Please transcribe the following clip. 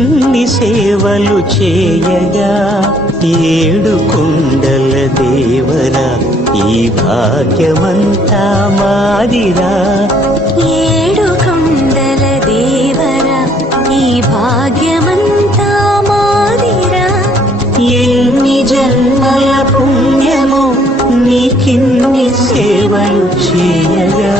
ఇన్ని సేవలు చేయగా ఏడు కొండల దేవరా ఈ భాగ్యమంతా మాదిరా. ఏడు కొండల దేవరా ఈ భాగ్యమంతా మాదిరా. ఎన్ని జన్మల పుణ్యమో నీకిన్ని సేవలు చేయగా.